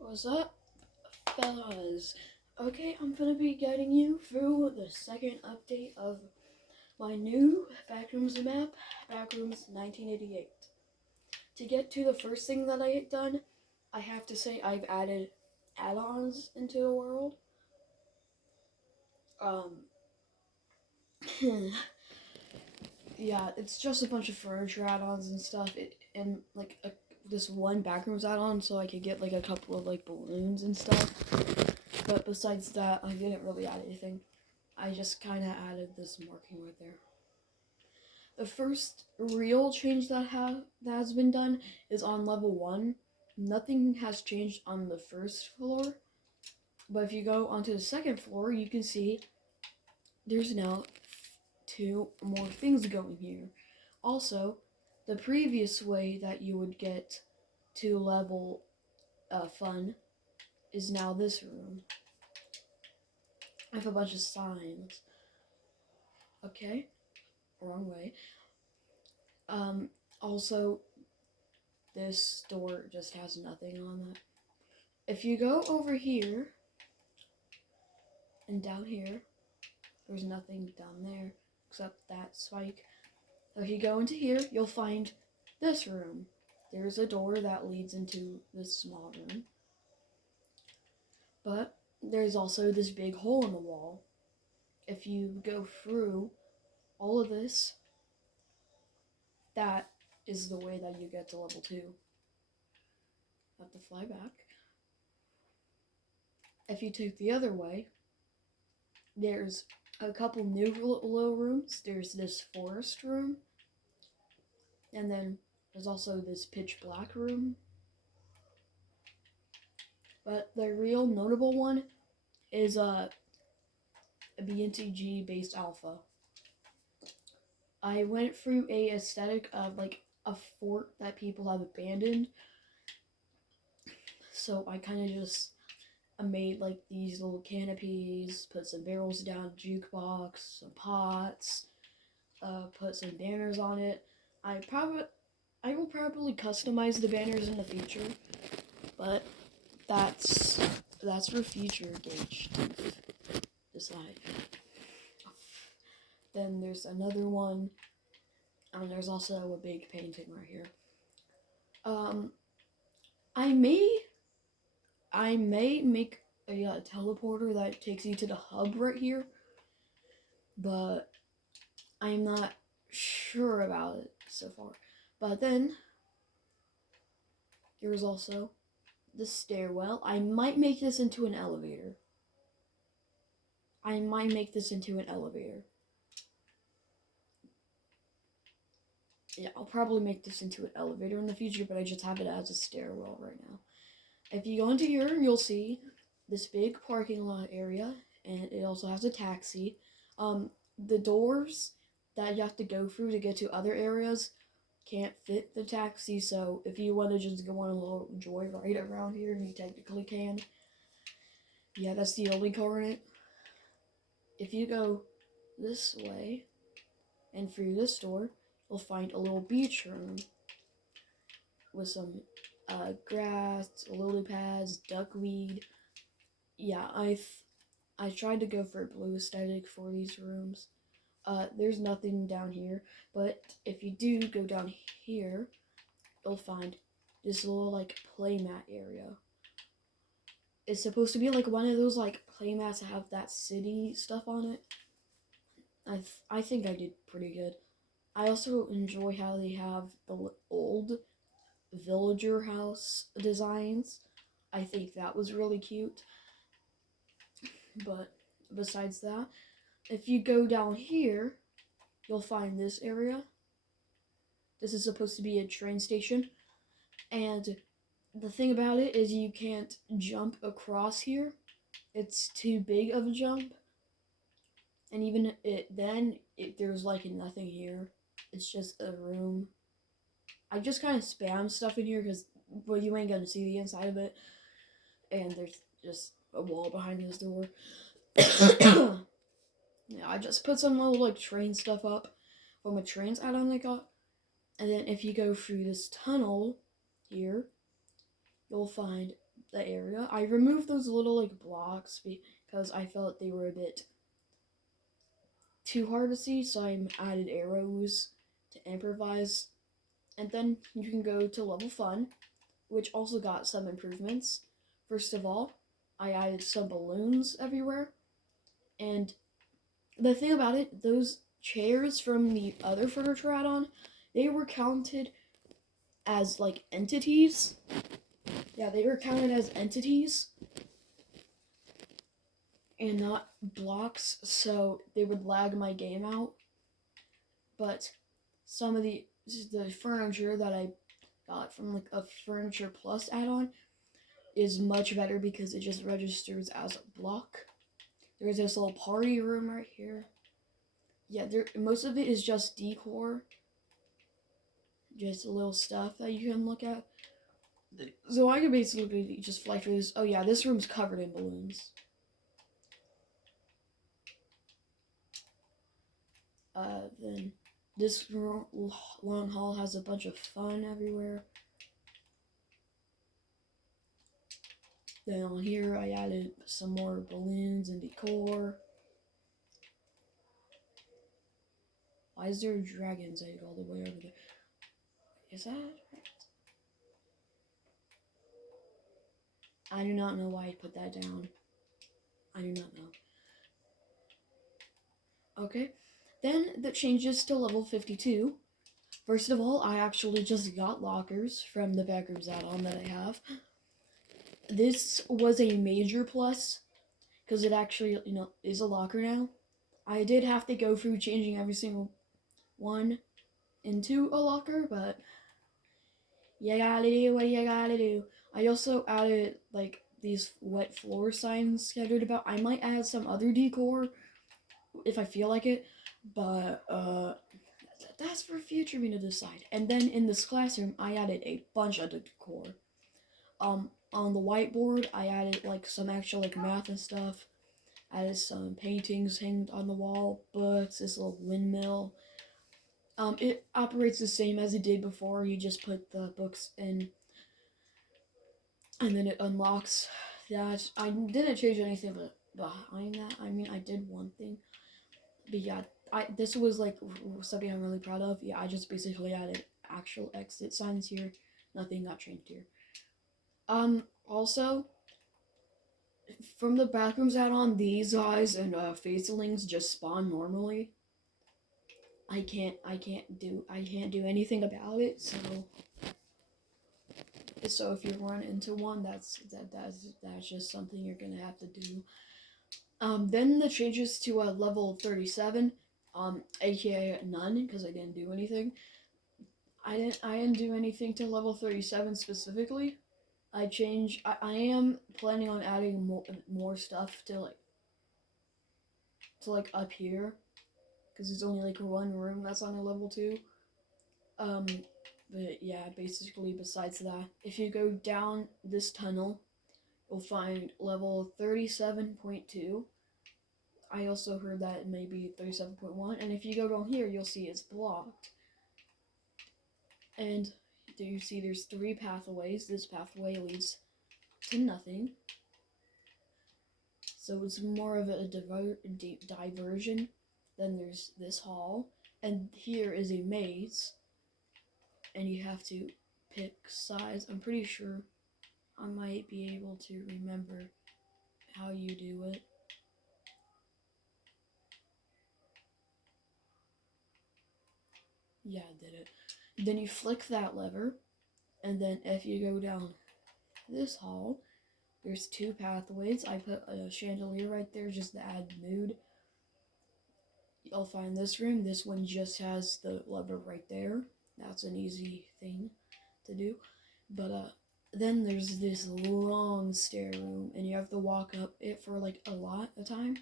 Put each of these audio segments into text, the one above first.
What's up, fellas? Okay, I'm gonna be guiding you through the second update of my new Backrooms map, Backrooms 1988. To get to the first thing that I had done, I have to say I've added add-ons into the world. Um, yeah, it's just a bunch of furniture add-ons and stuff. And like this one Backrooms add-on, so I could get like a couple of like balloons and stuff. But besides that, I didn't really add anything. I just kind of added this marking right there. The first real change that has been done is on level 1. Nothing has changed on the first floor. But if you go onto the second floor, you can see there's now 2 more things going here. Also, the previous way that you would get to level fun is now this room. I have a bunch of signs. Okay, wrong way. Also, this door just has nothing on it. If you go over here and down here, there's nothing down there except that spike. So if you go into here, you'll find this room. There's a door that leads into this small room. But there's also this big hole in the wall. If you go through all of this, that is the way that you get to level 2. Have to fly back. If you take the other way, there's a couple new low rooms. There's this forest room, and then there's also this pitch black room. But the real notable one is a BNTG based alpha. I went through a aesthetic of like a fort that people have abandoned. So I kind of just made like these little canopies, put some barrels down, jukebox, some pots, put some banners on it. I will probably customize the banners in the future, but that's for future Gage to decide. Then there's another one, and there's also a big painting right here. I may make a teleporter that takes you to the hub right here, but I'm not sure about it so far. But then there's also the stairwell. I might make this into an elevator. Yeah, I'll probably make this into an elevator in the future, but I just have it as a stairwell right now. If you go into here, you'll see this big parking lot area, and it also has a taxi. The doors that you have to go through to get to other areas can't fit the taxi, so if you want to just go on a little joyride around here, you technically can. Yeah, that's the only coordinate. If you go this way and through this door, you'll find a little beach room with some grass, lily pads, duckweed. Yeah, I tried to go for a blue aesthetic for these rooms. There's nothing down here, but if you do go down here, you'll find this little like playmat area. It's supposed to be like one of those like playmats that have that city stuff on it. I think I did pretty good. I also enjoy how they have the old villager house designs. I think that was really cute. But besides that, if you go down here, you'll find this area. This is supposed to be a train station. And the thing about it is you can't jump across here. It's too big of a jump. And even there's like nothing here. It's just a room. I just kind of spam stuff in here because you ain't gonna see the inside of it. And there's just a wall behind this door. Yeah, I just put some little like train stuff up from a trains add-on I got. And then if you go through this tunnel here, you'll find the area. I removed those little like blocks because I felt they were a bit too hard to see, so I added arrows to improvise. And then you can go to level fun, which also got some improvements. First of all, I added some balloons everywhere. And the thing about it, those chairs from the other furniture add-on, they were counted as like entities. Yeah, they were counted as entities and not blocks, so they would lag my game out. But some of the furniture that I got from like a Furniture Plus add-on is much better because it just registers as a block. There's this little party room right here. Yeah, most of it is just decor, just little stuff that you can look at. So I can basically just fly through this. Oh yeah, this room's covered in balloons. Then this long hall has a bunch of fun everywhere. Then on here I added some more balloons and decor. Why is there a dragon's egg all the way over there? Is that right? I do not know why I put that down. I do not know. Okay, then that changes to level 52. First of all, I actually just got lockers from the Backrooms add-on that I have. This was a major plus because it actually, is a locker now. I did have to go through changing every single one into a locker, but you gotta do what you gotta do. I also added like these wet floor signs scattered about. I might add some other decor if I feel like it, but that's for future me to decide. And then in this classroom, I added a bunch of decor. On the whiteboard, I added like some actual like math and stuff. Added some paintings hanged on the wall, books, this little windmill. It operates the same as it did before. You just put the books in, and then it unlocks that. I didn't change anything behind that. I mean, I did one thing, but yeah, this was like something I'm really proud of. Yeah, I just basically added actual exit signs here. Nothing got changed here. Also, from the Backrooms add-on, these guys and facelings just spawn normally. I can't do anything about it. So if you run into one, that's just something you're gonna have to do. Then the changes to level 37, aka none, because I didn't do anything. I didn't do anything to level 37 specifically. I am planning on adding more stuff to up here, because there's only like one room that's on a level 2. But yeah, basically besides that, if you go down this tunnel, you'll find level 37.2. I also heard that it may be 37.1, and if you go down here, you'll see it's blocked. And do you see there's 3 pathways? This pathway leads to nothing. So it's more of a diversion. Then there's this hall, and here is a maze, and you have to pick sides. I'm pretty sure I might be able to remember how you do it. Yeah, I did it. Then you flick that lever, and then if you go down this hall, there's 2 pathways. I put a chandelier right there just to add mood. You'll find this room. This one just has the lever right there. That's an easy thing to do. But then there's this long stair room, and you have to walk up it for like a lot of time.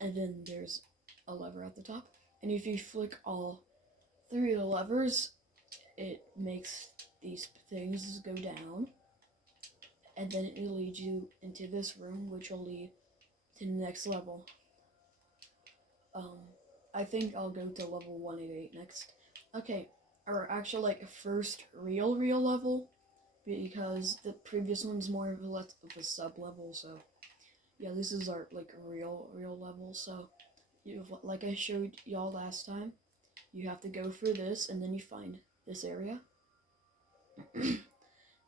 And then there's a lever at the top. And if you flick all 3 of the levers, it makes these things go down. And then it will lead you into this room, which will lead to the next level. I think I'll go to level 188 next. Okay, our actual first real level because the previous one's more of a sub level. So yeah, this is our like real level. So you, like I showed y'all last time, you have to go for this, and then you find this area.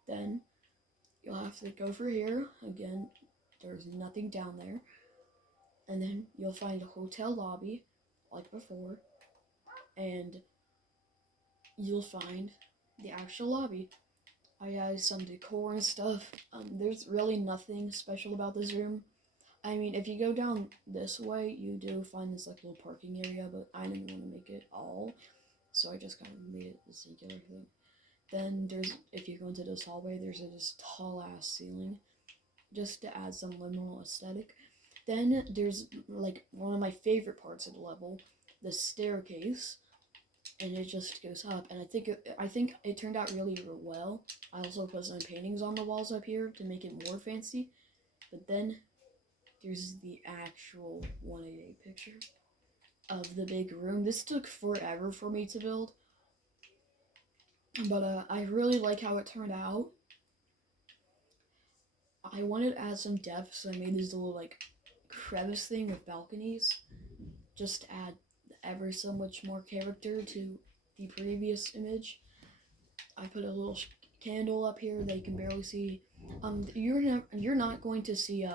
Then you'll have to go for here again. There's nothing down there, and then you'll find a hotel lobby, like before, and you'll find the actual lobby. I added some decor and stuff. There's really nothing special about this room. I mean, if you go down this way, you do find this like little parking area, but I didn't want to make it all, so I just kind of made it a singular thing. Then there's, if you go into this hallway, there's this tall ass ceiling, just to add some liminal aesthetic. Then there's like one of my favorite parts of the level, the staircase, and it just goes up. And I think it turned out really well. I also put some paintings on the walls up here to make it more fancy. But then there's the actual 188 picture of the big room. This took forever for me to build, but I really like how it turned out. I wanted to add some depth, so I made this little like crevice thing with balconies, just to add ever so much more character to the previous image. I put a little candle up here that you can barely see. You're not going to see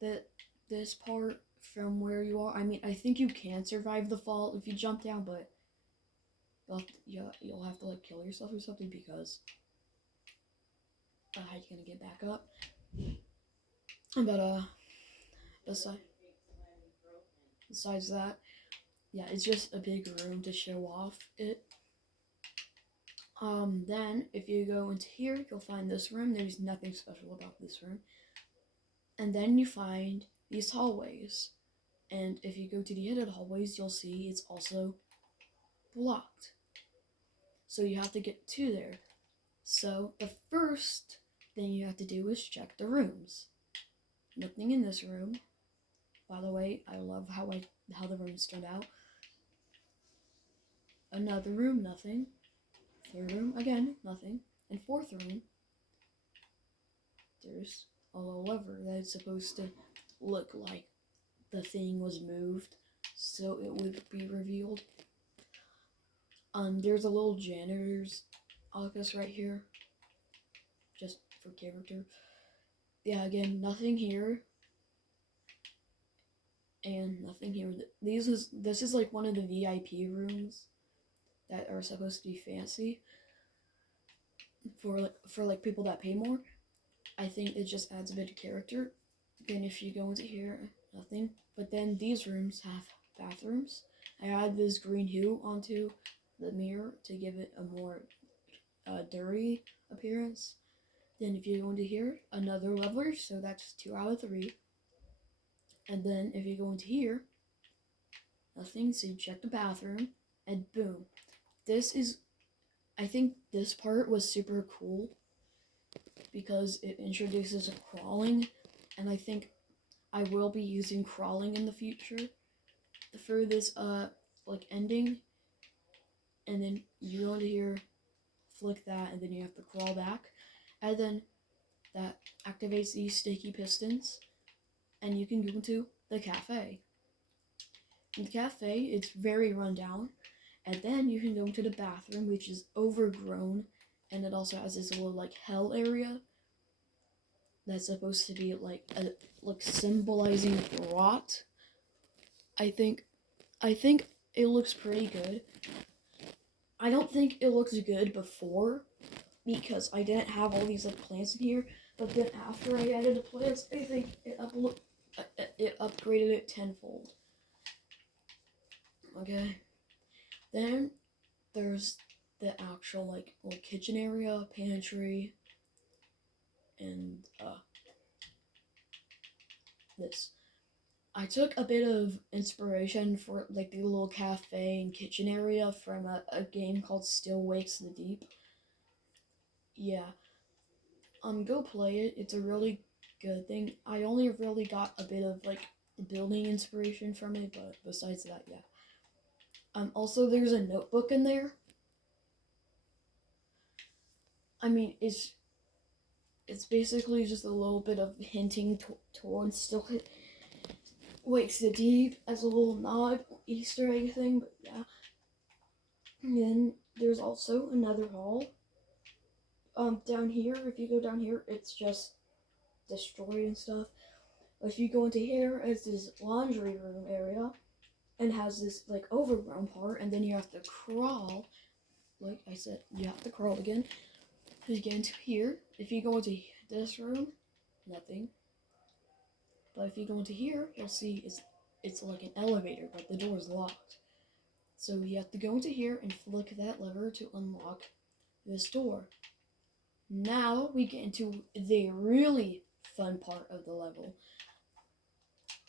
that this part from where you are. I mean, I think you can survive the fall if you jump down, but you'll have to like kill yourself or something, because how you gonna get back up? But besides that, yeah, it's just a big room to show off it. Then if you go into here, you'll find this room. There's nothing special about this room. And then you find these hallways. And if you go to the end of the hallways, you'll see it's also blocked. So you have to get to there. So the first thing you have to do is check the rooms. Nothing in this room. By the way, I love how the rooms turned out. Another room, nothing. Third room, again, nothing. And fourth room, there's a little lever that's supposed to look like the thing was moved, so it would be revealed. There's a little janitor's office right here, just for character. Yeah, again, nothing here. And nothing here. This is like one of the VIP rooms that are supposed to be fancy for like people that pay more. I think it just adds a bit of character. Then if you go into here, nothing. But then these rooms have bathrooms. I add this green hue onto the mirror to give it a more dirty appearance. Then if you go into here, another leveler, so that's 2 out of 3. And then if you go into here, nothing, so you check the bathroom, and boom. I think this part was super cool because it introduces a crawling, and I think I will be using crawling in the future for this like ending. And then you go into here, flick that, and then you have to crawl back, and then that activates these sticky pistons, and you can go into the cafe. In the cafe, it's very run down, and then you can go into the bathroom, which is overgrown, and it also has this little like hell area that's supposed to be like symbolizing rot. I think it looks pretty good. I don't think it looks good before because I didn't have all these like plants in here, but then after I added the plants, I think it upgraded it tenfold. Okay. Then there's the actual like little kitchen area, pantry, and this. I took a bit of inspiration for like the little cafe and kitchen area from a game called Still Wakes the Deep. Yeah. Go play it. It's a really good thing. I only really got a bit of like building inspiration from it, but besides that, yeah. Also there's a notebook in there. I mean, it's basically just a little bit of hinting towards still Wakes the Deep as a little nod Easter egg thing, but yeah. And then there's also another hall. Down here, if you go down here, it's just destroyed and stuff. If you go into here, it's this laundry room area, and has this like overgrown part, and then you have to crawl. Like I said, you have to crawl again to get into here. If you go into this room, nothing. But if you go into here, you'll see it's like an elevator, but the door is locked. So you have to go into here and flick that lever to unlock this door. Now we get into the really fun part of the level.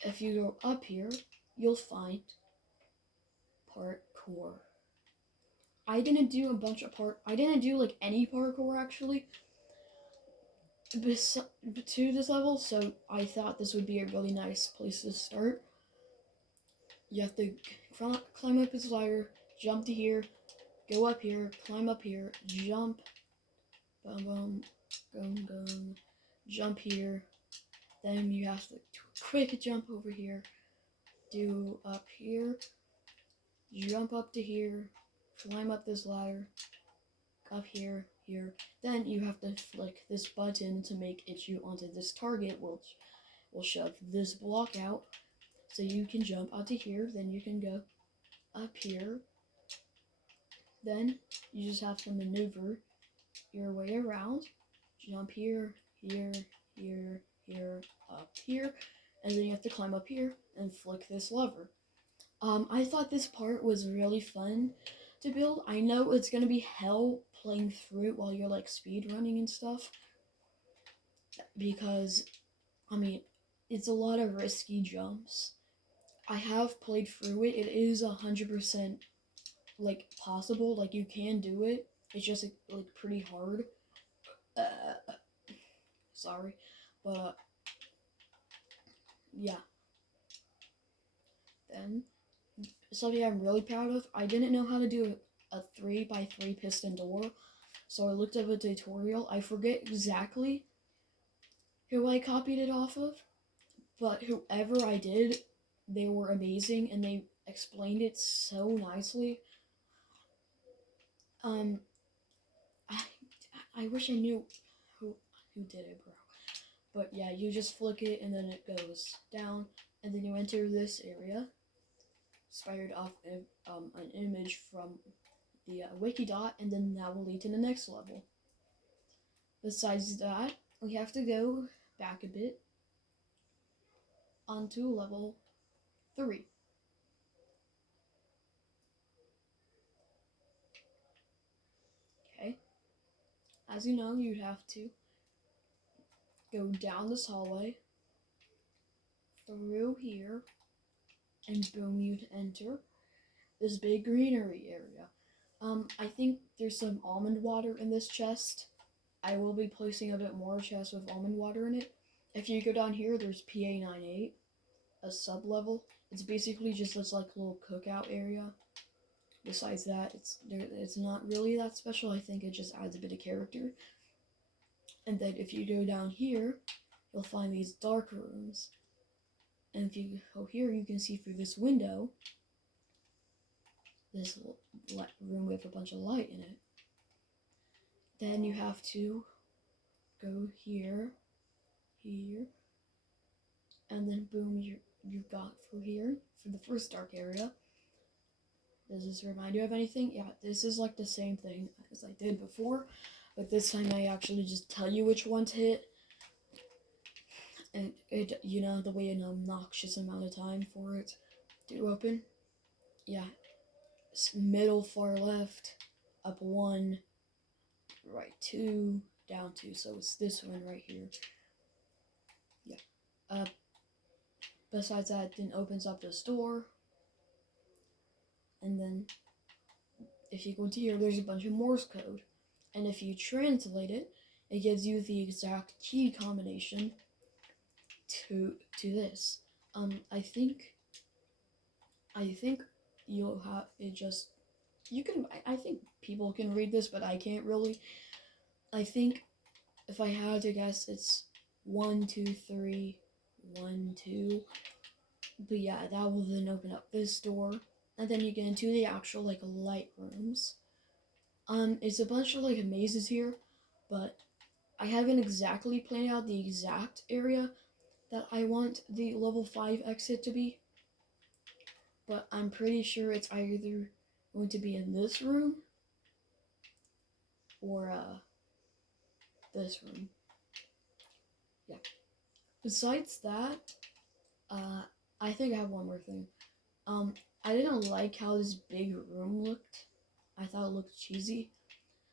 If you go up here, you'll find parkour. I didn't do a bunch of I didn't do like any parkour actually to this level, so I thought this would be a really nice place to start. You have to climb up this ladder, jump to here, go up here, climb up here, jump, boom, boom, boom, boom, jump here. Then you have to quick jump over here, do up here, jump up to here, climb up this ladder, up here, here. Then you have to flick this button to make it shoot onto this target, which will shove this block out. So you can jump onto here, then you can go up here. Then you just have to maneuver your way around. Jump here, here, here, here, up here. And then you have to climb up here and flick this lever. I thought this part was really fun to build. I know it's gonna be hell playing through it while you're like speed running and stuff. Because, I mean, it's a lot of risky jumps. I have played through it. It is 100% like possible. Like you can do it. It's just like pretty hard. Sorry, but yeah. Then something I'm really proud of. I didn't know how to do a 3x3 piston door, so I looked up a tutorial. I forget exactly who I copied it off of, but whoever I did, they were amazing and they explained it so nicely. Um, I, I wish I knew who did it, bro. But yeah, you just flick it and then it goes down, and then you enter this area, inspired off an image from the Wikidot, and then that will lead to the next level. Besides that, we have to go back a bit onto level 3. Okay, as you know, you have to go down this hallway, through here, and boom, you'd enter this big greenery area. I think there's some almond water in this chest. I will be placing a bit more chests with almond water in it. If you go down here, there's PA98, a sub-level. It's basically just this like little cookout area. Besides that, it's not really that special. I think it just adds a bit of character. And then if you go down here, you'll find these dark rooms. And if you go here, you can see through this window, this room with a bunch of light in it. Then you have to go here, here, and then boom, you got through here for the first dark area. Does this remind you of anything? Yeah, this is like the same thing as I did before, but this time I actually just tell you which one to hit. And it, you know, the way an obnoxious amount of time for it to open. Yeah, it's middle far left, up 1, right 2, down 2. So it's this one right here. Yeah. Besides that, it then opens up this door. And then if you go to here, there's a bunch of Morse code. And if you translate it, it gives you the exact key combination to this. I think you'll have it just, you can, I think people can read this, but I can't really. I think if I had to guess, it's 1, 2, 3, 1, 2. But yeah, that will then open up this door, and then you get into the actual like light rooms. It's a bunch of like mazes here, but I haven't exactly planned out the exact area that I want the level 5 exit to be, but I'm pretty sure it's either going to be in this room or this room. Yeah. Besides that, I think I have one more thing. I didn't like how this big room looked. I thought it looked cheesy,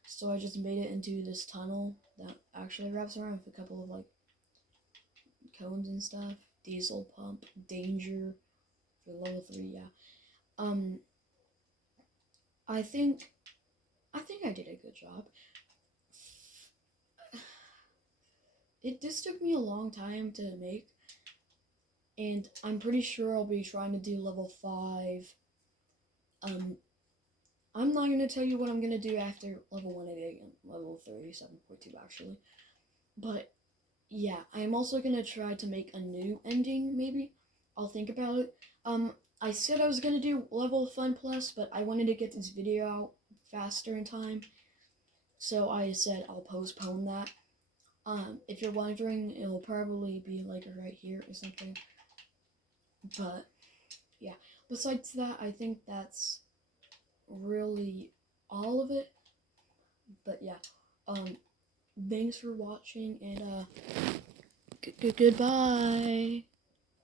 so I just made it into this tunnel that actually wraps around with a couple of like cones and stuff. Diesel pump, danger for level 3. Yeah. Um, I think I did a good job. This took me a long time to make, and I'm pretty sure I'll be trying to do level 5. I'm not gonna tell you what I'm gonna do after level 188 and level 37.2 actually, but yeah, I'm also gonna try to make a new ending. Maybe I'll think about it. I said I was gonna do level Fun Plus, but I wanted to get this video out faster in time, so I said I'll postpone that. If you're wondering, it'll probably be like right here or something. But yeah, besides that, I think that's really all of it. But yeah, thanks for watching, and goodbye.